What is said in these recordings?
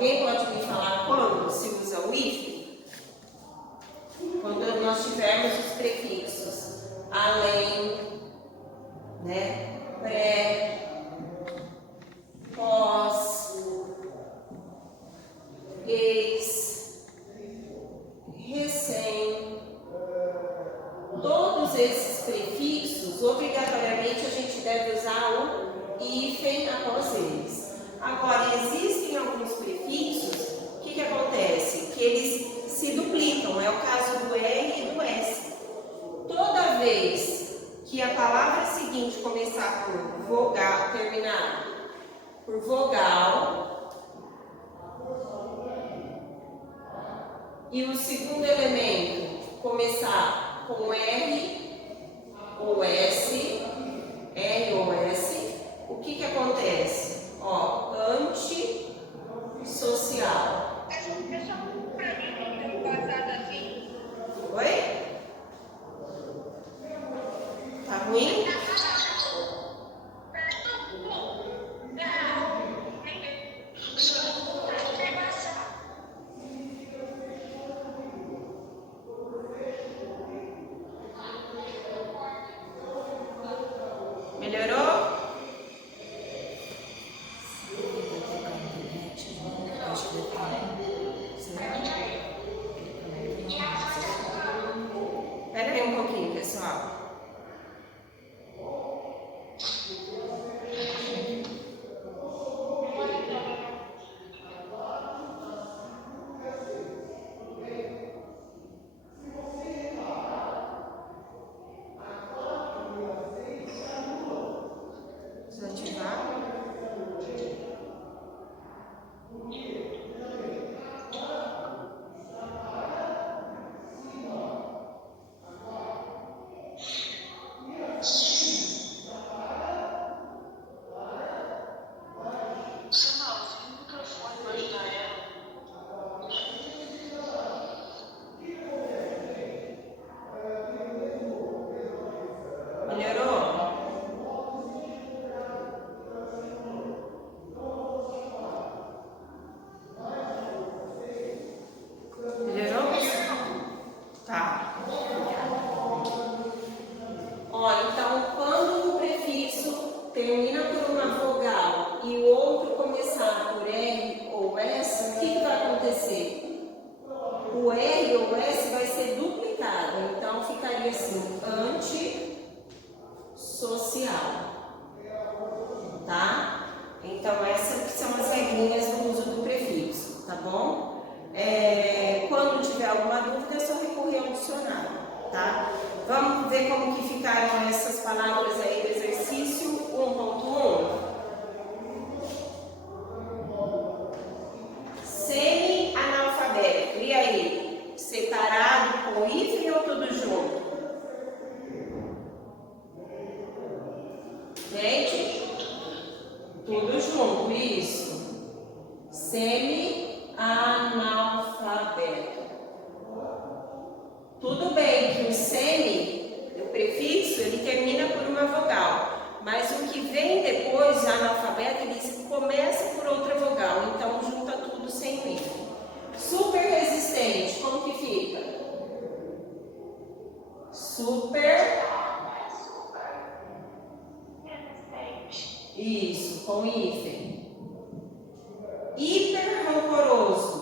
Alguém pode me falar quando se usa o hífen? Quando nós tivermos os prefixos além, né? Pré, pós, ex, recém. Todos esses prefixos, obrigatoriamente a gente deve usar o hífen após eles. Agora, existem alguns prefixos, o que acontece? Que eles se duplicam, é o caso do R e do S. Toda vez que a palavra seguinte começar por vogal, terminar por vogal, e o segundo elemento começar com R ou S, R ou S, o que acontece? Ó, antissocial. Oi? Tá ruim? Melhorou? Espera aí um pouquinho, pessoal. Desativar. Melhorou? Melhorou? Tá. Ó, então, quando o prefixo termina por uma vogal e o outro começar por R ou S, o que vai acontecer? O R ou S vai ser duplicado, então ficaria assim, antissocial, tá? Então essas são as regrinhas do uso do prefixo, tá bom? Quando tiver alguma dúvida é só recorrer ao dicionário, tá? Vamos ver como que ficaram essas palavras aí do exercício 1.1. Semi-analfabeto, e aí? Separado com hífen ou tudo junto? Gente, tudo junto, isso. Semi-analfabeto. Tudo bem que o semi, o prefixo, ele termina por uma vogal. Mas o que vem depois de analfabeto, ele começa por outra vogal. Então, junta tudo sem hífen. Super resistente, como que fica? Super. Isso, com hífen. Hiper rancoroso.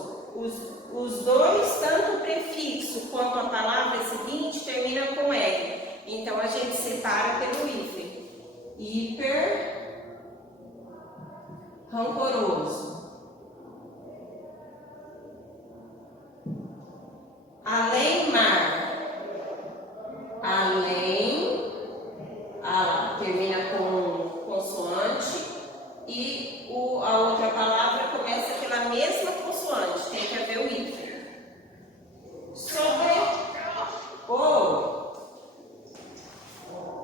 Os dois, tanto o prefixo quanto a palavra seguinte, terminam com R. Então, a gente separa pelo hífen. Hiper rancoroso. Além mar. Além. Termina com consoante. E a outra palavra começa pela mesma consoante. Tem que haver o hífen. Sobre.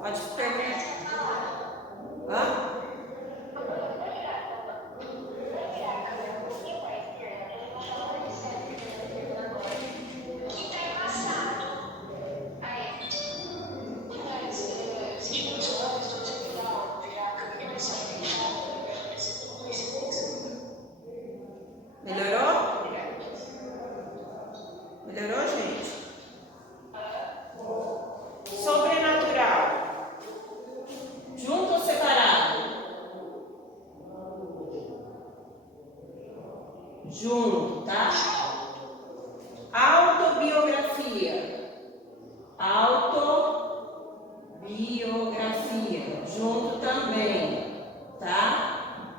Pode perguntar. Hã? Junto, tá? Autobiografia. Autobiografia. Junto também, tá?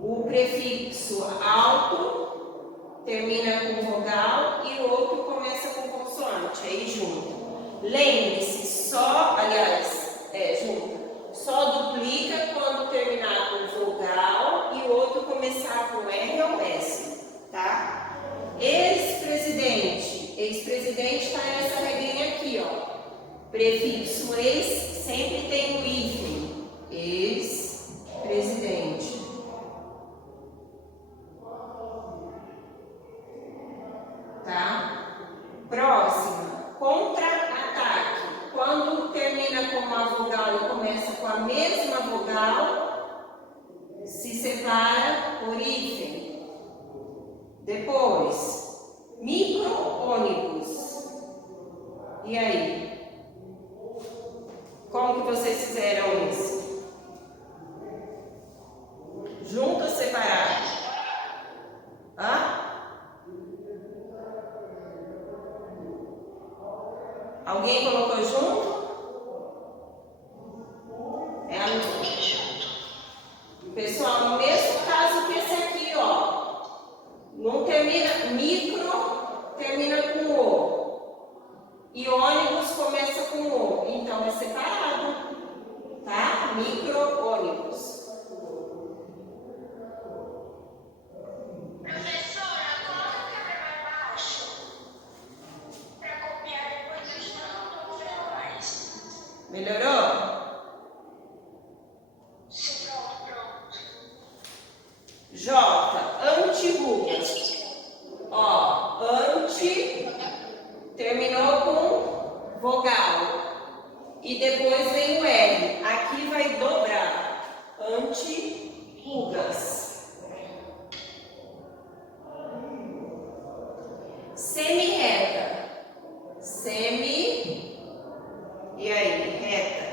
O prefixo auto termina com vogal e o outro começa com consoante, aí junto. Lembre-se, junto. Só duplica quando terminar com vogal e o outro começar com R ou S, tá? Ex-presidente. Ex-presidente tá nessa regrinha aqui, ó. Prefixo ex sempre tem o hífen. Ex-presidente. Tá? Próxima. Contra-ataque. Quando termina com uma vogal e começa com a mesma vogal, se separa por hífen. Depois, micro-ônibus. E aí? Como que vocês fizeram isso? Junto ou separado? Hã? Alguém colocou junto? É a pessoal, no mesmo caso que esse aqui, ó. Não termina, micro termina com o. E ônibus começa com o. Então é separado, tá? Micro-ônibus. Melhorou? Sim, pronto. J, anti-rugas. Ó, anti terminou com vogal. E depois vem o R. Aqui vai dobrar. Anti-rugas. Semi-reta. Semi. E aí, reta.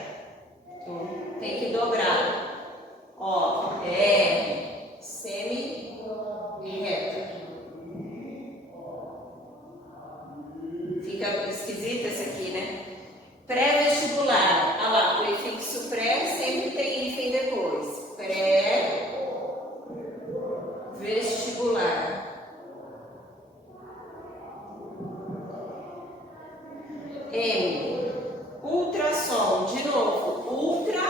Então, tem que dobrar. Ó, R. Semi e reta. Fica esquisito esse aqui, né? Pré-vestibular. Olha lá, prefixo pré sempre tem hífen depois. Pré-vestibular. M. Ultrassom. De novo, ultra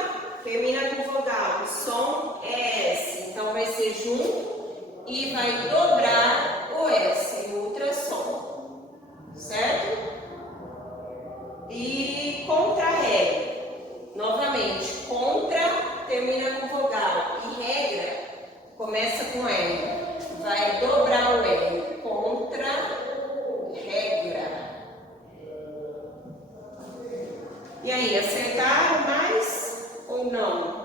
termina com vogal. O som é S. Então vai ser junto e vai dobrar o S. Ultrassom. Certo? E contra-regra. Novamente, contra termina com vogal. E regra começa com R. Vai dobrar o R. Contra-regra. E aí, acertaram mais ou não?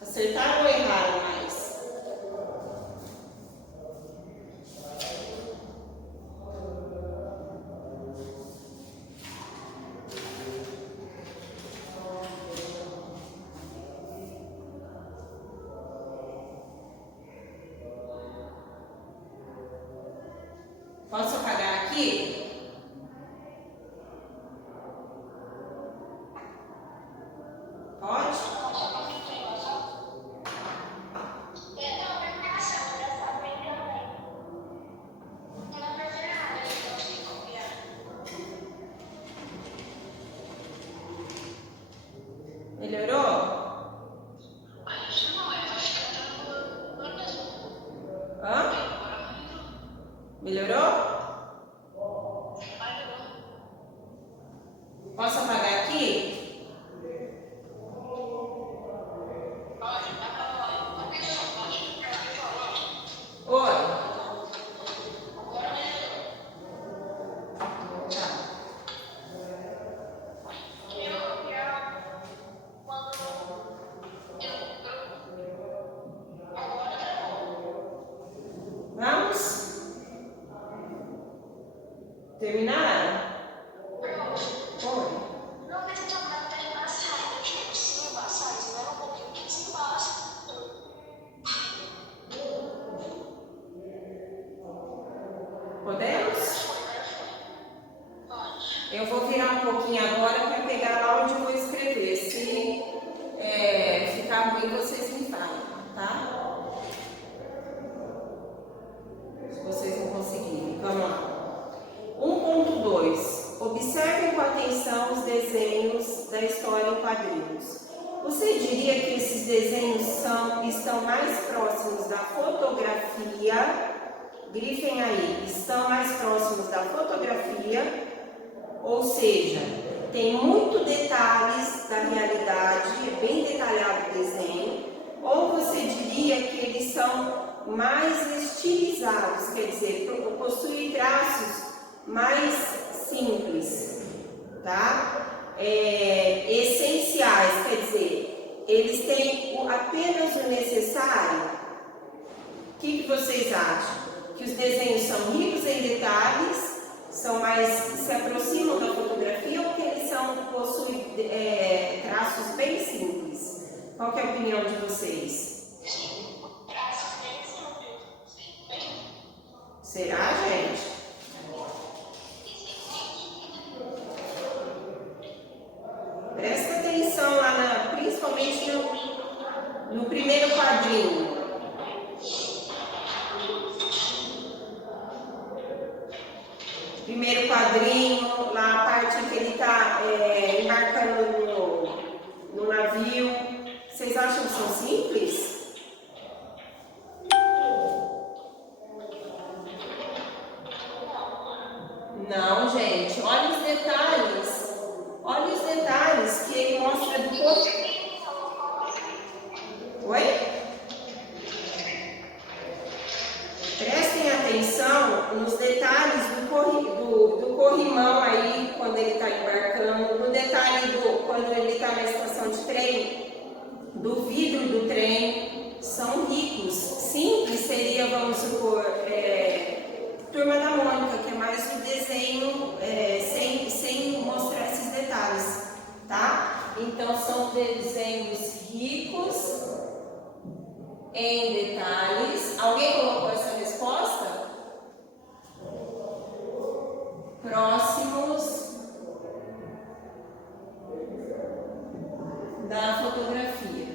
Acertaram ou erraram mais? Eu vou virar um pouquinho agora para pegar lá onde eu vou escrever. Se ficar ruim, vocês me falam, tá? Se vocês não conseguirem. Vamos lá. 1.2. Observem com atenção os desenhos da história em quadrinhos. Você diria que esses desenhos estão mais próximos da fotografia? Grifem aí. Estão mais próximos da fotografia? Ou seja, tem muito detalhes da realidade, é bem detalhado o desenho, ou você diria que eles são mais estilizados, quer dizer, possuem traços mais simples, tá? Essenciais, quer dizer, eles têm apenas o necessário. O que vocês acham? Que os desenhos são ricos em detalhes, se aproximam da fotografia, ou que eles possuem traços bem simples? Qual que é a opinião de vocês? Traços bem simples. Será, gente? Presta atenção lá, principalmente no primeiro quadrinho. Primeiro quadrinho, lá a parte em que ele está embarcando no navio. Vocês acham que são simples? Não, gente. Olha os detalhes. Olha os detalhes que ele mostra do corpo. Oi? Prestem atenção nos detalhes do corrimão aí, quando ele está embarcando, no detalhe quando ele está na estação de trem, do vidro do trem, são ricos. Simples seria, vamos supor, Turma da Mônica, que é mais um desenho sem mostrar esses detalhes, tá? Então, são desenhos ricos em detalhes. Alguém colocou essa resposta? Próximos da fotografia.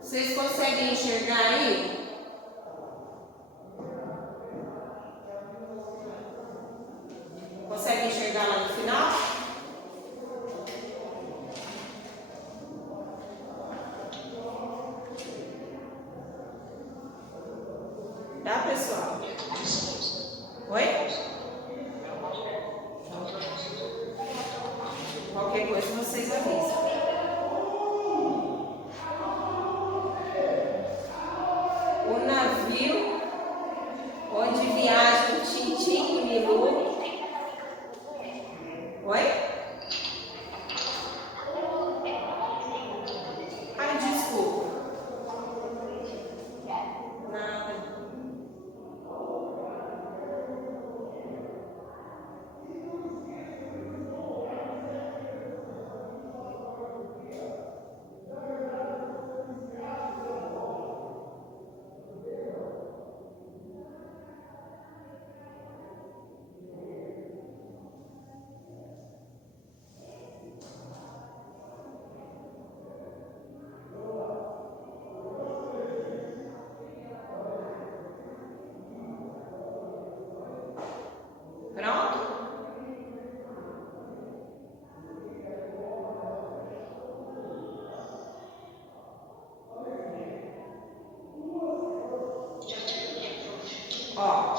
Vocês conseguem enxergar aí? Conseguem enxergar lá no final? Tá, pessoal? Oi? Qualquer coisa vocês avisam. O navio onde viajam Tintim e Milu. Oi? Ai, desculpa. Nada. Pronto? Ó,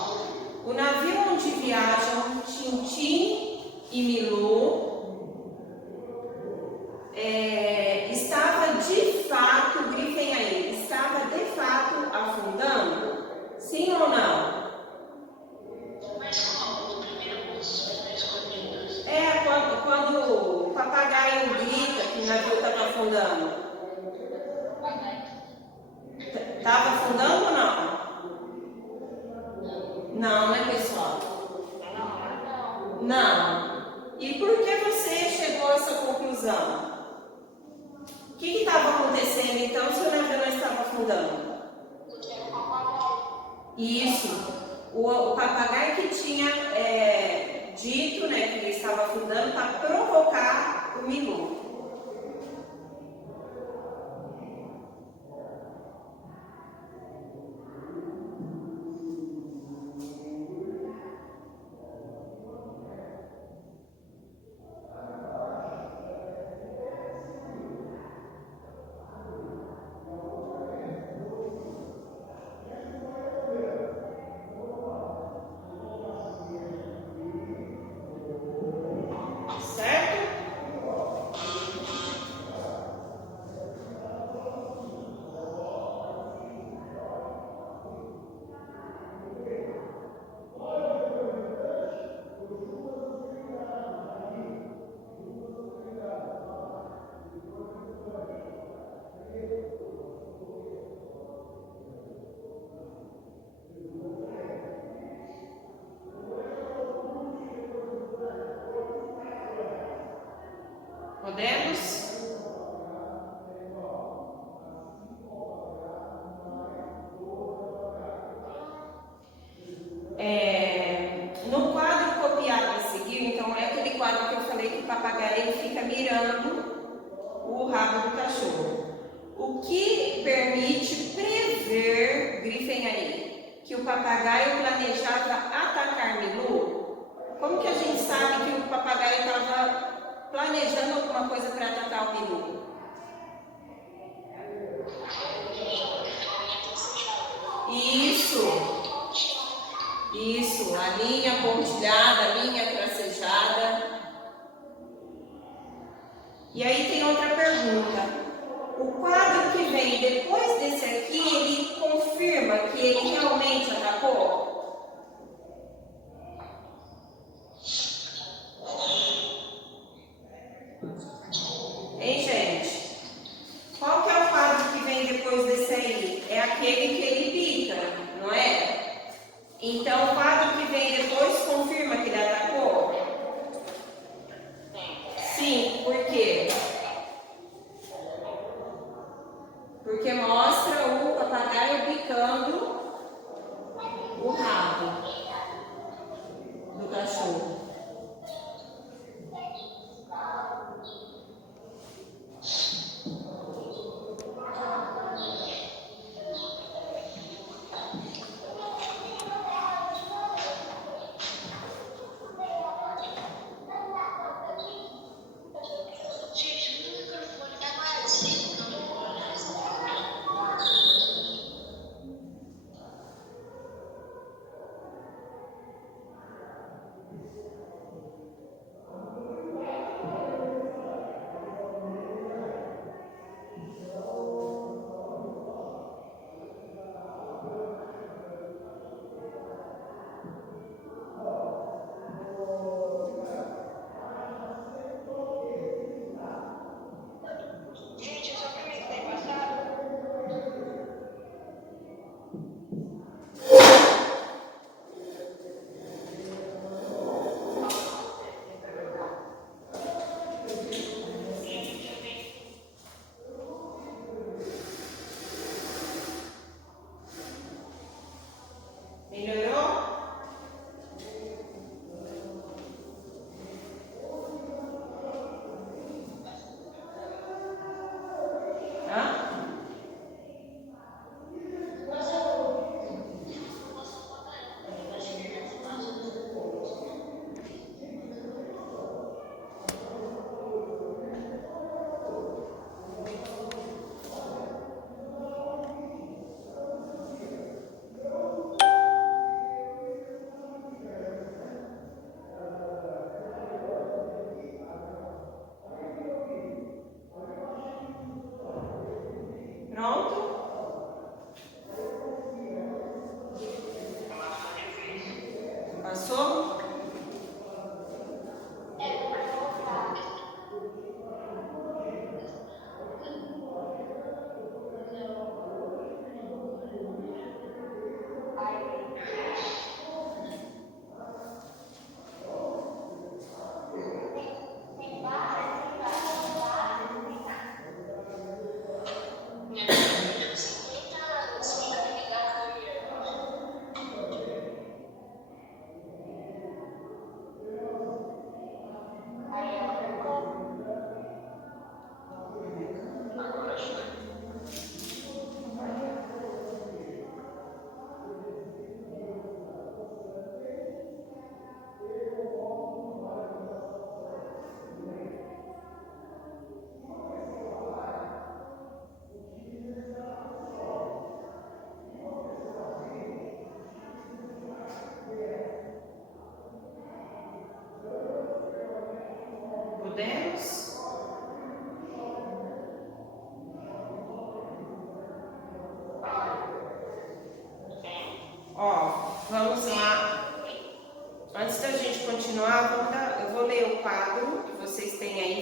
o navio onde viajam Tintim e Milu estava de fato, grifem aí, estava de fato afundando? Sim ou não? Mas como no primeiro curso, escolhidos? Quando o papagaio grita que o navio estava afundando. Estava afundando ou não? Não, né, pessoal? Não. E por que você chegou a essa conclusão? O que estava acontecendo então se o navio não estava afundando? Isso. O papagaio que tinha dito, né, que ele estava afundando para provocar o Milu. Podemos? No quadro copiado a seguir, então é aquele quadro que eu falei que o papagaio ele fica mirando o rabo do cachorro. O que permite prever, grifem aí, que o papagaio planejava atacar Milu? Como que a gente sabe que o papagaio estava planejando alguma coisa para atacar o Milu? Isso, a linha pontilhada, a linha tracejada. E aí tem outra pergunta. O quadro que vem depois desse aqui, ele confirma que ele realmente atacou? Hein, gente? Qual que é o quadro que vem depois desse aí? É aquele que ele pica, não é? Então, o quadro que vem depois confirma que ele atacou? Sim, por quê? Porque mostra o papagaio picando o rabo.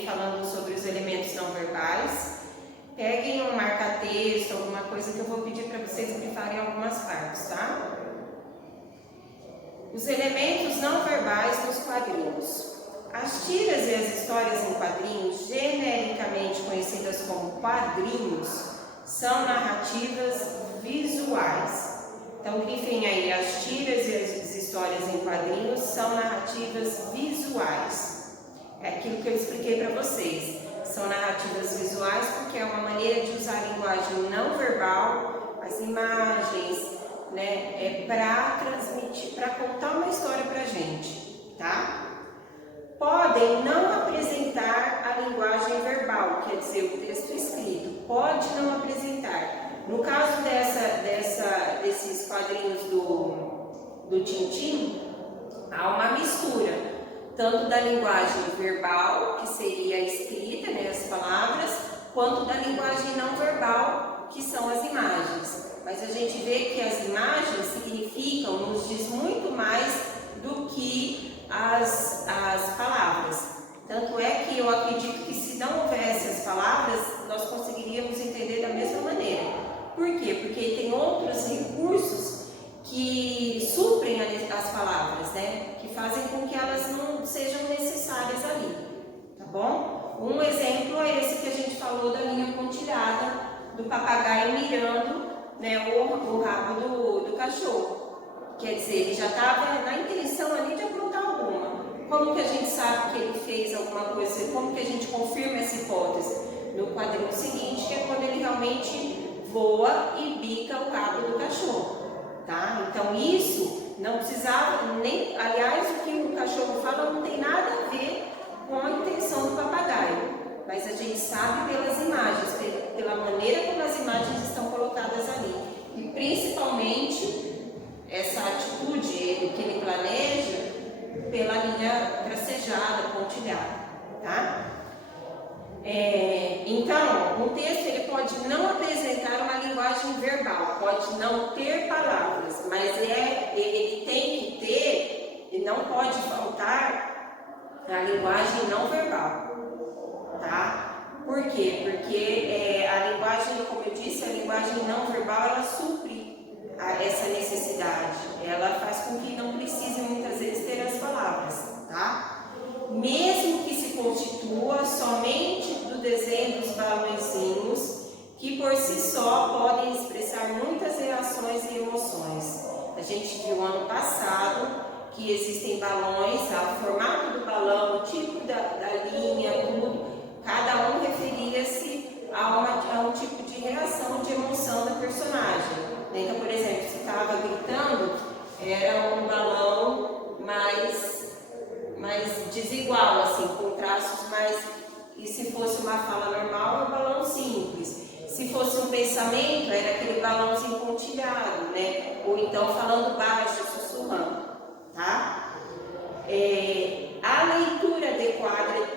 falando sobre os elementos não verbais. Peguem um marca-texto, alguma coisa que eu vou pedir para vocês grifarem algumas partes, tá? Os elementos não verbais nos quadrinhos. As tiras e as histórias em quadrinhos, genericamente conhecidas como quadrinhos, são narrativas visuais. Então, grifem aí, as tiras e as histórias em quadrinhos são narrativas visuais. É aquilo que eu expliquei para vocês. São narrativas visuais porque é uma maneira de usar a linguagem não verbal, as imagens, né, para transmitir, para contar uma história para a gente, tá? Podem não apresentar a linguagem verbal, quer dizer, o texto escrito, pode não apresentar. No caso desses quadrinhos do Tintim, há uma mistura, tanto da linguagem verbal, que seria a escrita, né, as palavras, quanto da linguagem não verbal, que são as imagens. Mas a gente vê que as imagens significam, nos diz muito mais do que as palavras. Tanto é que eu acredito que se não houvesse as palavras, nós conseguiríamos entender da mesma maneira. Por quê? Porque tem outros recursos que suprem as palavras, né? Que fazem com que elas não sejam necessárias ali, tá bom? Um exemplo é esse que a gente falou da linha pontilhada, do papagaio mirando, né, o rabo do cachorro. Quer dizer, ele já estava na intenção ali de aprontar alguma. Como que a gente sabe que ele fez alguma coisa? Como que a gente confirma essa hipótese? No quadrinho seguinte, que é quando ele realmente voa e bica o rabo do cachorro, tá? Então isso não precisava nem, aliás, o que o cachorro fala não tem nada a ver com a intenção do papagaio, mas a gente sabe pelas imagens, pela maneira como as imagens estão colocadas ali, e principalmente essa atitude que ele planeja pela linha tracejada, pontilhada, tá? Então, um texto ele pode não apresentar uma linguagem verbal, pode não ter palavras, mas ele tem que ter e não pode faltar a linguagem não verbal, tá? Por quê? Porque a linguagem, como eu disse, a linguagem não verbal, ela supre essa necessidade, ela faz com que não precise muitas vezes ter as palavras, tá? Mesmo que se constitua somente do desenho dos balõezinhos, que por si só podem expressar muitas reações e emoções. A gente viu ano passado que existem balões, o formato do balão, o tipo da linha, tudo, cada um referia-se a um tipo de reação, de emoção da personagem. Então, por exemplo, se estava gritando, era um balão mais desigual, assim, com traços mais... E se fosse uma fala normal, um balão simples. Se fosse um pensamento, era aquele balãozinho pontilhado, né? Ou então falando baixo, sussurrando, tá? A leitura adequada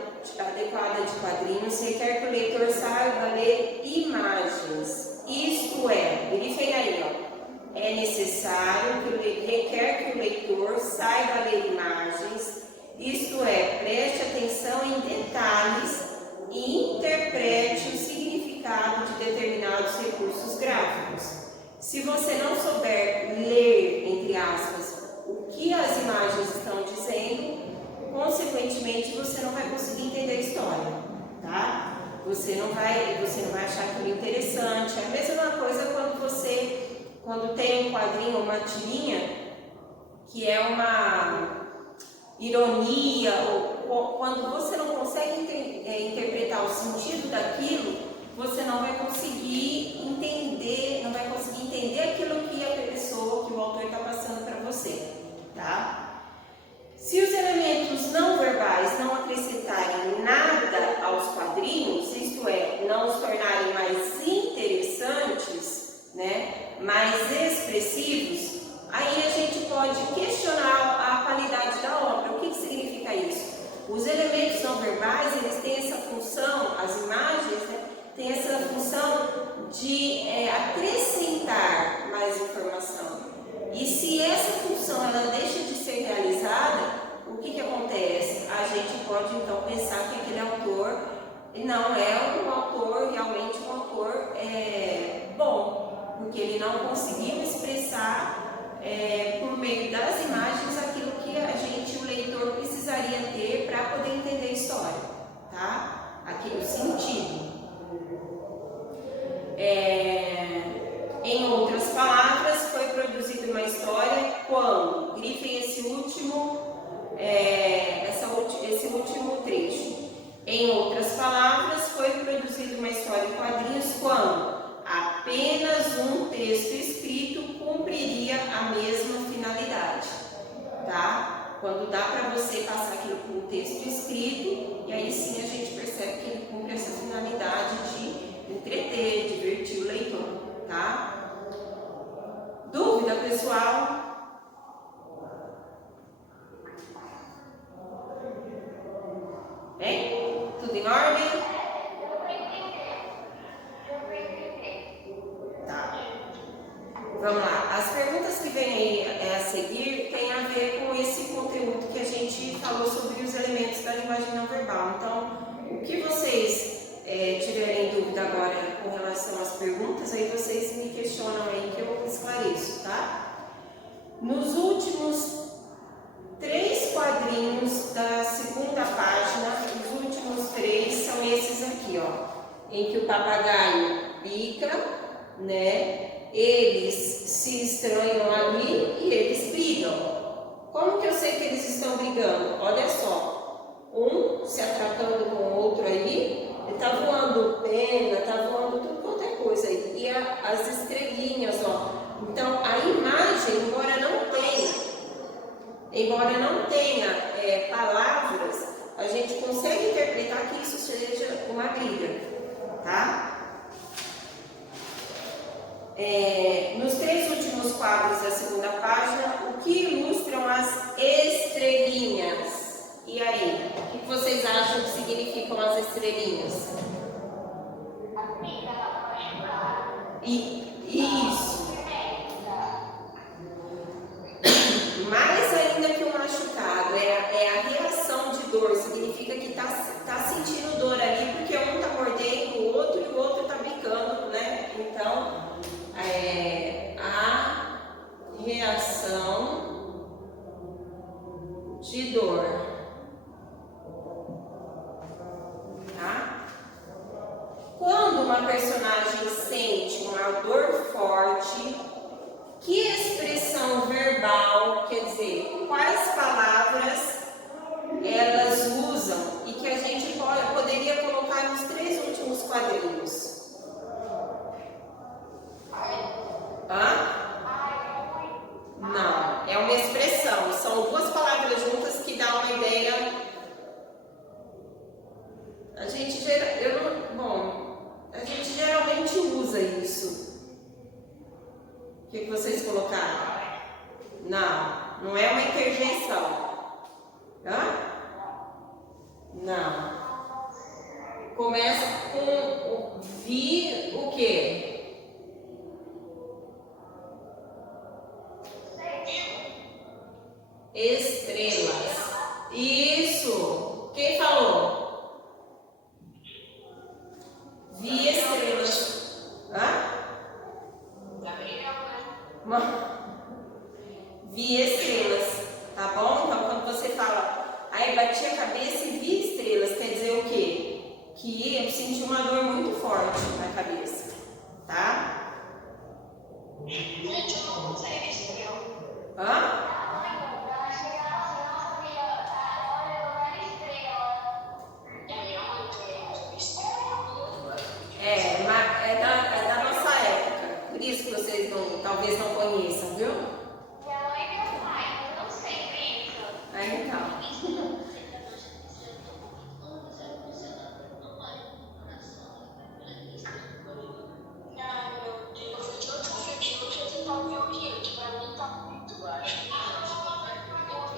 de quadrinhos requer que o leitor saiba ler imagens. Isto é, grifem aí, ó. É necessário requer que o leitor saiba ler imagens. Isto é, preste atenção em detalhes e interprete o significado de determinados recursos gráficos. Se você não souber ler, entre aspas, o que as imagens estão dizendo, consequentemente você não vai conseguir entender a história, tá? Você não vai achar aquilo interessante. É a mesma coisa quando tem um quadrinho ou uma tirinha que é uma ironia, ou quando você não consegue interpretar o sentido daquilo, você não vai conseguir entender aquilo que a pessoa, que o autor está passando para você, tá? Se os elementos não verbais não acrescentarem nada aos quadrinhos, isto é, não os tornarem mais interessantes, né, mais expressivos, aí a gente pode questionar a qualidade da obra. O que significa isso? Os elementos não verbais, eles têm essa função, as imagens, né, têm essa função de acrescentar mais informação. E se essa função ela deixa de ser realizada, o que acontece? A gente pode então pensar que aquele autor apenas um texto escrito cumpriria a mesma finalidade, tá? Quando dá para você passar aquilo por um texto escrito, e aí sim a gente percebe que ele cumpre essa finalidade de entreter, divertir o leitor, tá? Dúvida, pessoal? Bem? Tudo em ordem? Tá. Vamos lá. As perguntas que vêm aí a seguir têm a ver com esse conteúdo que a gente falou sobre os elementos da linguagem não verbal. Então, o que vocês tiverem dúvida agora com relação às perguntas, aí vocês me questionam aí que eu esclareço, tá? Nos últimos 3 quadrinhos da segunda página, os últimos 3 são esses aqui, ó, em que o papagaio pica, né? Eles se estranham ali e eles brigam. Como que eu sei que eles estão brigando? Olha só, um se atracando com o outro aí, ele tá voando pena, tá voando tudo quanto é coisa aí. E as estrelinhas, ó. Então a imagem, embora não tenha palavras, a gente consegue interpretar que isso seja uma briga, tá? Nos 3 últimos quadros da segunda página, o que ilustram as estrelinhas? E aí, o que vocês acham que significam as estrelinhas? Isso. Mais ainda que o machucado, é a reação de dor, significa que tá sentindo dor ali, porque um tá mordendo o outro e o outro tá bicando, né? Então, a reação de dor, tá? Quando uma personagem sente uma dor forte, que expressão verbal, quer dizer, quais palavras elas usam e que a gente poderia colocar nos 3 últimos quadrinhos? Não, é uma expressão, são 2 palavras juntas que dá uma ideia. A gente geralmente usa isso. O que vocês colocaram? Não é uma interjeição. Não. Começa com o quê? Estrelas. Isso. Quem falou? Vi estrelas. Vi estrelas, tá bom? Então quando você fala, aí bati a cabeça e vi estrelas, quer dizer o quê? Que eu senti uma dor muito forte na cabeça, tá? Gente, eu não sei de estrela. É da nossa época, por isso que vocês talvez não conheçam, viu? Minha mãe e meu pai, eu não sei isso. Então.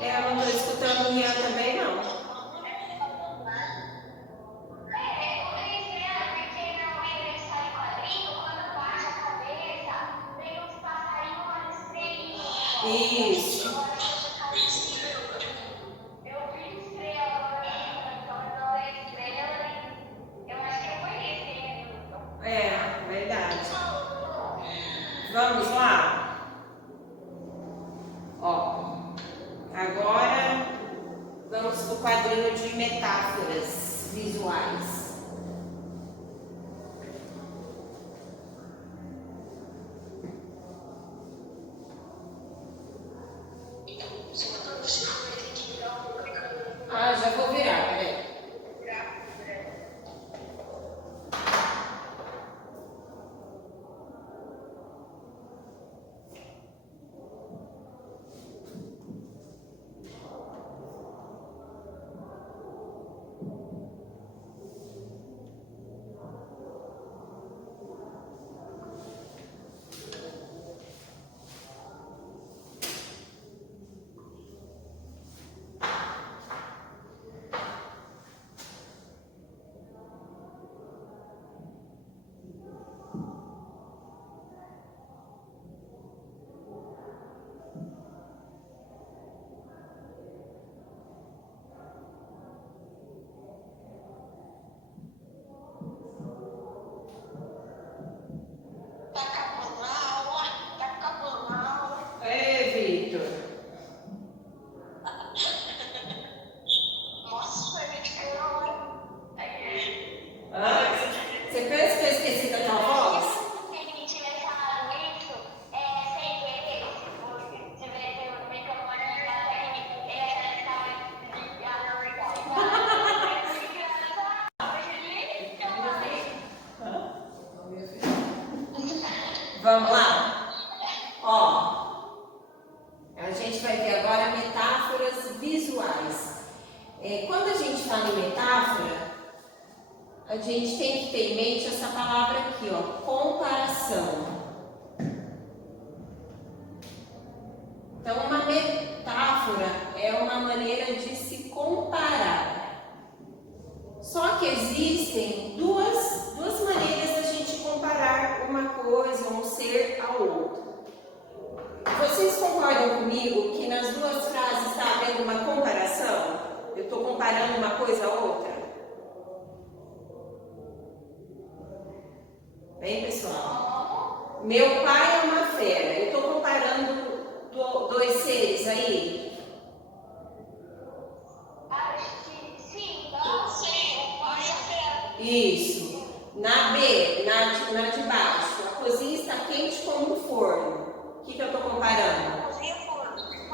Eu não estou escutando o Rian também, não. Isso. Eu vi estrela, então é estrela, eu acho que eu conheço. Verdade. Vamos lá? Ó, agora vamos para o quadrinho de metáforas visuais. Já vou virar, peraí. Você pensa que eu esqueci da tua voz? Se ele tivesse falado isso, sem querer, se tivesse o microfone, até que ele estava Vamos lá? Ó, a gente vai ver agora metáforas visuais. Quando a gente fala em metáfora, a gente tem que ter em mente essa palavra aqui, ó, comparação. Então, uma metáfora é uma maneira de se comparar. Só que existem duas maneiras da gente comparar uma coisa, um ser ao outro. Vocês concordam comigo que nas duas frases está havendo uma comparação? Eu estou comparando uma coisa a outra? Bem, pessoal? Meu pai é uma fera. Eu estou comparando dois seres aí? Acho que sim, não sei, o pai é fera. Isso. Na B, na de baixo, a cozinha está quente como um forno. O que eu estou comparando? Cozinha forno. Cozinha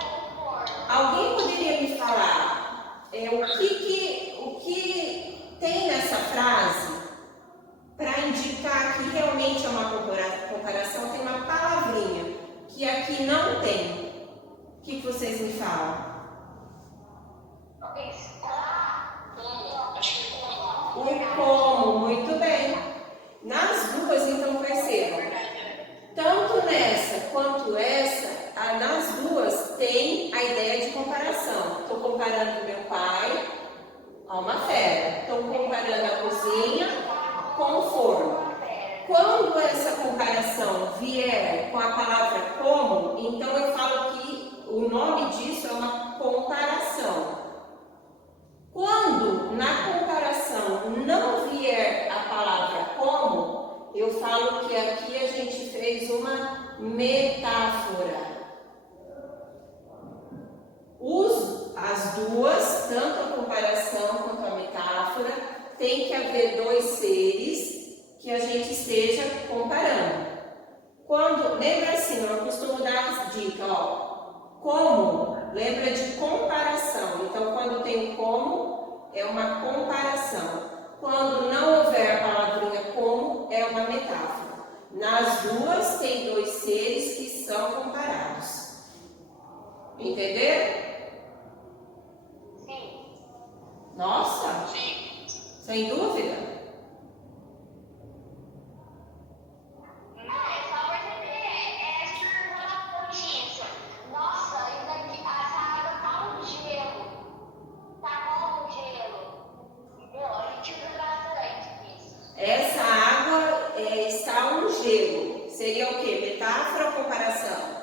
com forno. Alguém poderia me falar o que tem nessa frase para indicar que realmente é uma comparação? Tem uma palavrinha que aqui não tem. O que vocês me falam? Acho que O como, muito bem. Nas duas, então, percebam. Tanto nessa quanto essa, nas duas tem a ideia de comparação. Estou comparando meu pai a uma fera. Estou comparando a cozinha com o forno. Quando essa comparação vier com a palavra como, então eu falo que o nome disso é uma comparação. Quando na comparação não vier a palavra como, eu falo que aqui a gente fez uma metáfora. As duas, tanto a comparação quanto a metáfora, tem que haver dois seres que a gente esteja comparando. Lembra assim, eu costumo dar dica, ó, como, lembra de comparação. Então, quando tem como, é uma comparação. Quando não houver a palavrinha como, é uma metáfora. Nas duas, tem dois seres que são comparados. Entenderam? sim. Nossa! Sim. Sem dúvida? Só perceber uma notícia. Nossa, essa água tá um gelo. Tá como gelo. Entendeu? A gente usa bastante isso. Essa água está um gelo. Seria o quê? Metáfora ou comparação?